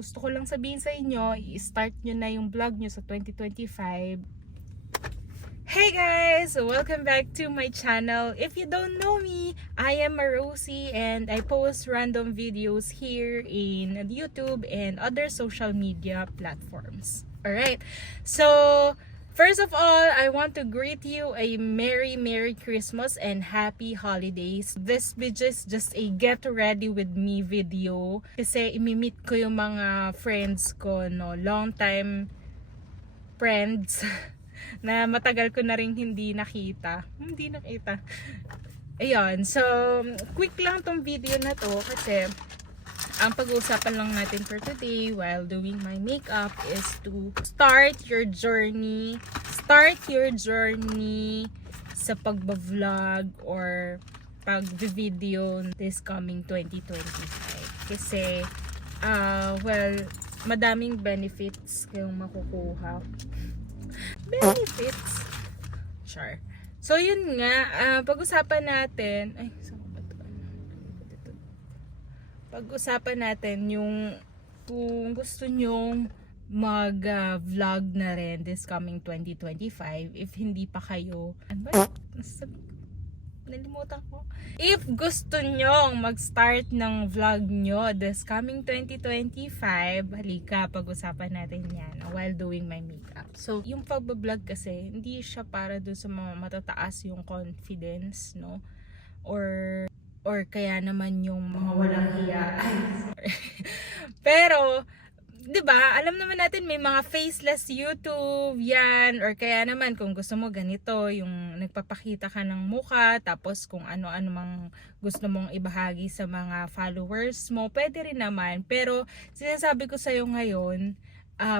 gusto ko lang sabihin sa inyo, i-start nyo na yung vlog nyo sa 2025. Hey guys! Welcome back to my channel. If you don't know me, I am Rosie and I post random videos here in YouTube and other social media platforms. Alright, so first of all, I want to greet you a Merry Christmas and Happy Holidays. This video is just a get ready with me video kasi imimit ko yung mga friends ko, no, long time friends na matagal ko na rin hindi nakita. Ayun, so quick lang tong video na to kasi ang pag-uusapan lang natin for today while doing my makeup is to start your journey sa pagba-vlog or pag-video this coming 2025. Kasi, well, madaming benefits kayong makukuha. Benefits? Sure. So, yun nga, pag-usapan natin, pag-usapan natin yung kung gusto nyong mag-vlog na rin this coming 2025 if hindi pa kayo nalimutan ko. If gusto nyong mag-start ng vlog nyo this coming 2025, halika, pag-usapan natin yan while doing my makeup. So, yung pag-vlog kasi, hindi siya para doon sa mga matataas yung confidence, no? Or kaya naman yung mga walang hiya. Pero, 'di ba? Alam naman natin may mga faceless YouTube 'yan, or kaya naman kung gusto mo ganito, yung nagpapakita ka ng mukha tapos kung ano-ano mang gusto mong ibahagi sa mga followers mo, pwede rin naman. Pero sinasabi ko sa iyo ngayon,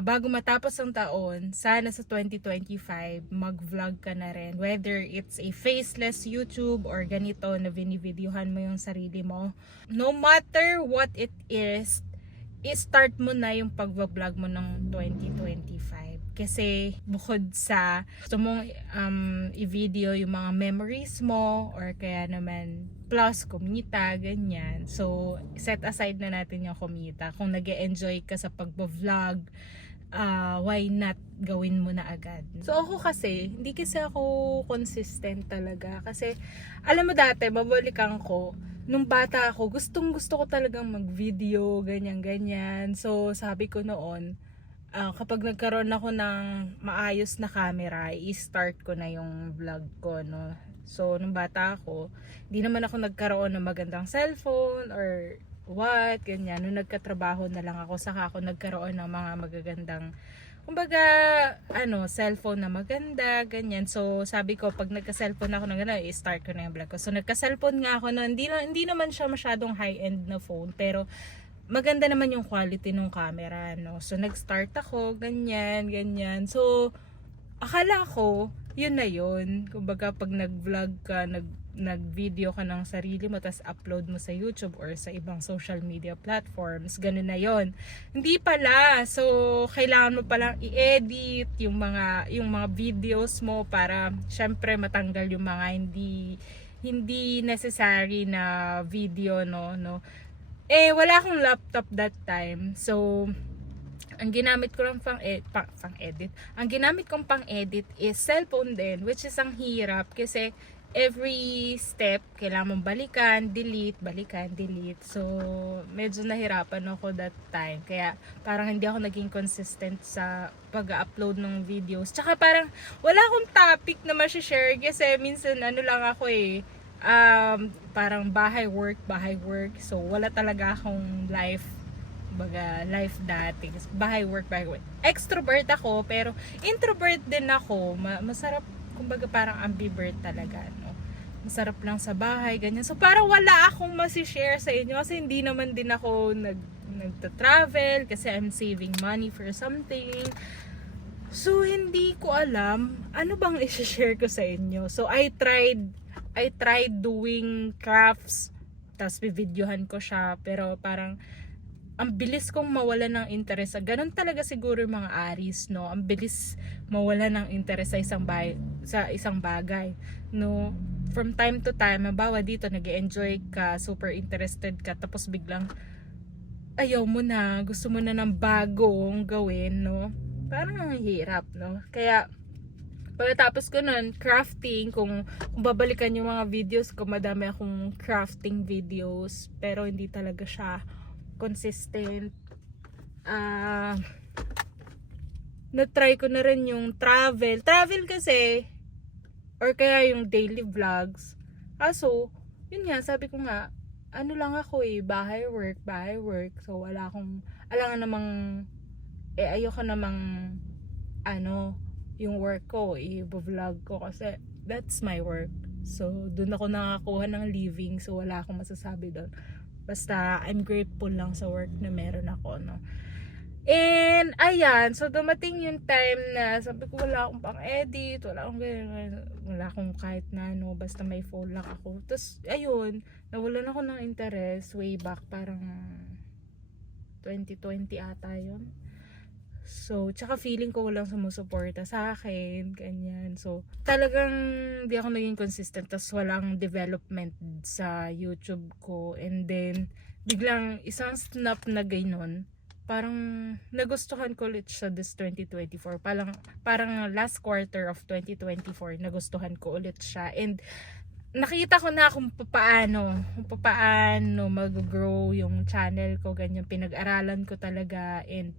bago matapos ang taon, sana sa 2025, mag-vlog ka na rin. Whether it's a faceless YouTube or ganito na binivideohan mo yung sarili mo. No matter what it is, i-start mo na yung pag-vlog mo ng 2025. Kasi bukod sa gusto mong i-video yung mga memories mo or kaya naman plus kumita, ganyan. So, set aside na natin yung kumita. Kung nag-e-enjoy ka sa pag-vlog, why not gawin mo na agad? So, ako kasi, hindi kasi ako consistent talaga. Kasi, alam mo dati, babalikan ko, nung bata ako, gustong gusto ko talagang mag-video, ganyan. So, sabi ko noon, kapag nagkaroon ako ng maayos na camera, i-start ko na yung vlog ko, no? So, nung bata ako, hindi naman ako nagkaroon ng magandang cellphone or what, ganyan. Nung nagkatrabaho na lang ako, saka ako nagkaroon ng mga magagandang, kumbaga, cellphone na maganda, ganyan. So, sabi ko, pag nagka-cellphone ako ng gano'n, i-start ko na yung vlog ko. So, nagka-cellphone nga ako, no? Hindi naman siya masyadong high-end na phone, pero maganda naman yung quality ng camera, no? So, nag-start ako, ganyan. So, akala ko, yun na yun. Kumbaga, pag nag-vlog ka, nag-video ka ng sarili mo, tapos upload mo sa YouTube or sa ibang social media platforms, ganun na yun. Hindi pala. So, kailangan mo palang i-edit yung mga videos mo para, syempre, matanggal yung mga hindi necessary na video, no? Wala akong laptop that time. So, ang ginamit ko lang ang ginamit kong pang-edit is cellphone din, which is ang hirap kasi every step kailangan mong balikan, delete. So, medyo nahirapan ako that time. Kaya parang hindi ako naging consistent sa pag-upload ng videos. Tsaka parang wala akong topic na ma-share kasi minsan lang ako parang bahay work. So, wala talaga akong life dati. Bahay work. Extrovert ako, pero introvert din ako. Masarap, kumbaga parang ambivert talaga, no? Masarap lang sa bahay, ganyan. So, parang wala akong masishare sa inyo kasi hindi naman din ako nagta-travel kasi I'm saving money for something. So, hindi ko alam ano bang i-share ko sa inyo. So, I tried doing crafts, tapos bibidyohan ko siya, pero parang ang bilis kong mawala ng interest. Ganun talaga siguro yung mga Aries, no? Ang bilis mawala ng interest sa isang bagay, no? From time to time, halimbawa dito nag-enjoy ka, super interested ka, tapos biglang ayaw mo na, gusto mo na ng bagong gawin, no? Parang ang hirap, no? Kaya, pagkatapos ko nun, crafting, kung babalikan yung mga videos ko, madami akong crafting videos, pero hindi talaga siya consistent. Na-try ko na rin yung travel kasi, or kaya yung daily vlogs. Kaso, yun nga, sabi ko nga, ano lang ako bahay work. So, wala akong, alangan namang, ayoko namang, yung work ko, i-vlog ko kasi, that's my work. So, dun ako nakakuha ng living, so wala akong masasabi doon. Basta, I'm grateful lang sa work na meron ako, no. And, ayan, so dumating yung time na sabi ko wala akong pang edit, wala akong kahit na ano, basta may phone lang ako. Tapos, ayun, nawalan ako ng interest way back, parang 2020 ata yun. So, tsaka feeling ko walang sumusuporta sa akin, ganyan. So, talagang di ako naging consistent, tas walang development sa YouTube ko. And then, biglang isang snap na gaynon, parang nagustuhan ko ulit siya this 2024. Parang last quarter of 2024, nagustuhan ko ulit siya. And nakita ko na kung paano mag-grow yung channel ko, ganyan. Pinag-aralan ko talaga. And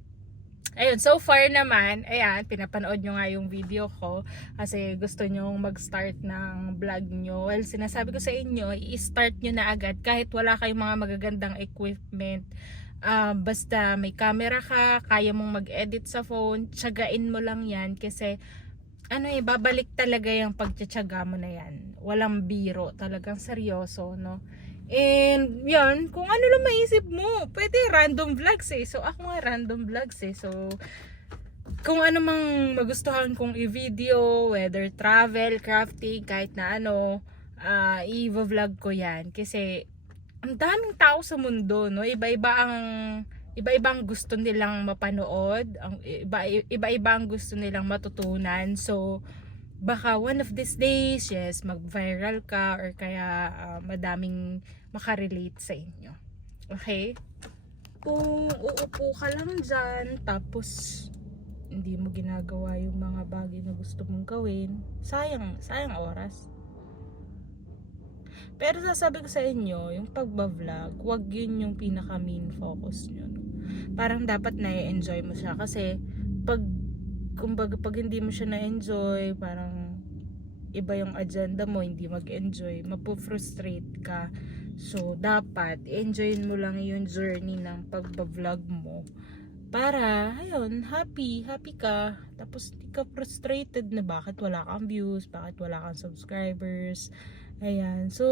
ayun, so far naman, ayan, pinapanood nyo nga yung video ko kasi gusto nyo mag-start ng vlog nyo. Well, sinasabi ko sa inyo, i-start nyo na agad kahit wala kayong mga magagandang equipment. Basta may camera ka, kaya mong mag-edit sa phone, tiyagain mo lang yan kasi babalik talaga yung pagtitiyaga mo na yan. Walang biro, talagang seryoso, no? And yan, kung ano lang maisip mo, pwede random vlogs So ako nga random vlogs So kung ano mang magustuhan kong i-video, whether travel, crafting, kahit na i-vlog ko yan. Kasi ang daming tao sa mundo, no? Iba-iba ang gusto nilang mapanood, iba-iba ang gusto nilang matutunan. So baka one of these days, yes, mag-viral ka or kaya madaming makarelate sa inyo. Okay? Kung uupo ka lang dyan, tapos hindi mo ginagawa yung mga bagay na gusto mong gawin, sayang oras. Pero sasabi ko sa inyo, yung pagbablog, wag yun yung pinaka main focus nyo. Parang dapat na-enjoy mo siya kasi pag hindi mo siya na-enjoy, parang iba yung agenda mo, hindi mag-enjoy, mapu-frustrate ka. So, dapat enjoyin mo lang yung journey ng pagbablog mo para, ayun, happy ka. Tapos, hindi ka frustrated na bakit wala kang views, bakit wala kang subscribers. Ayan. So,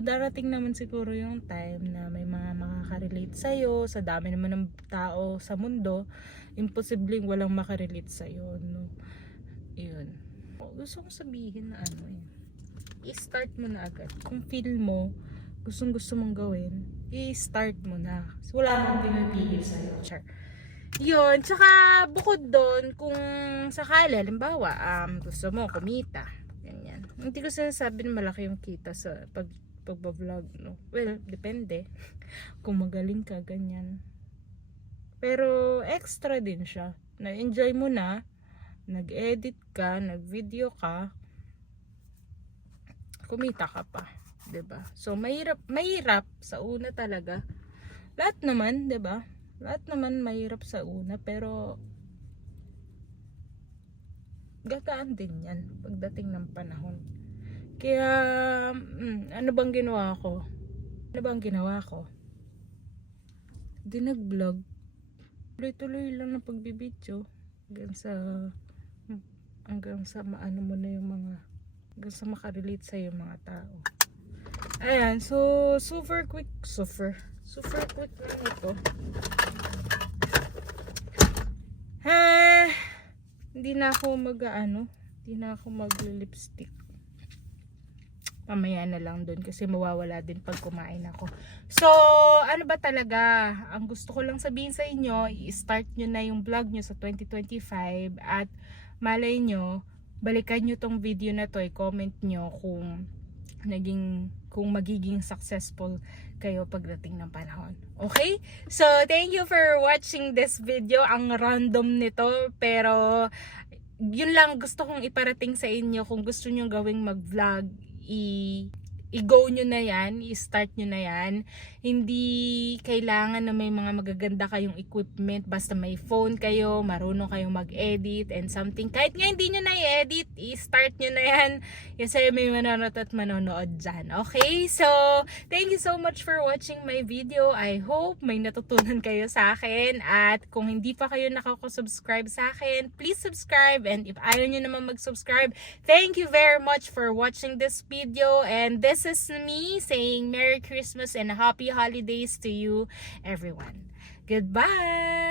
darating naman siguro yung time na may mga makaka-relate sa'yo. Sa dami naman ng tao sa mundo, imposibleng walang makarelate sa'yo, no? Yun. Gusto kong sabihin na i-start mo na agad. Kung feel mo, gusto mong gawin, i-start mo na. So, wala nang pinipigil sa'yo. Char. Yun. Tsaka, bukod doon, kung sakali, halimbawa, gusto mo kumita, hindi ko sinasabi na malaki yung kita sa pagbablog, no? Well, depende. Kung magaling ka, ganyan. Pero, extra din siya. Na-enjoy mo na, nag-edit ka, nag-video ka, kumita ka pa. 'Di ba? So, mahirap sa una talaga. Lahat naman, 'di ba? Lahat naman mahirap sa una, pero gagaan din yan pagdating ng panahon. Kaya ano bang ginawa ko? Di nag-vlog, tuloy-tuloy lang ng pagbibidyo hanggang sa maano mo na yung mga, hanggang sa makarelate sa yung mga tao. Ayan, so super quick lang ito. Hindi na ako mag-lipstick. Mamaya na lang dun kasi mawawala din pag kumain ako. So, ano ba talaga? Ang gusto ko lang sabihin sa inyo, i-start nyo na yung vlog nyo sa 2025 at malay nyo, balikan nyo tong video na to, i-comment nyo kung magiging successful kayo pagdating ng panahon. Okay? So, thank you for watching this video. Ang random nito, pero yun lang gusto kong iparating sa inyo. Kung gusto nyo gawing mag-vlog, i-go nyo na yan, i-start nyo na yan. Hindi kailangan na may mga magaganda kayong equipment, basta may phone kayo, marunong kayong mag-edit and something. Kahit nga hindi nyo na i-edit, i-start nyo na yan. Kasi may manonood at manonood dyan. Okay? So, thank you so much for watching my video. I hope may natutunan kayo sa akin. At kung hindi pa kayo nakaka-subscribe sa akin, please subscribe. And if ayaw nyo naman mag-subscribe, thank you very much for watching this video. And this is me saying Merry Christmas and Happy Holidays to you, everyone. Goodbye!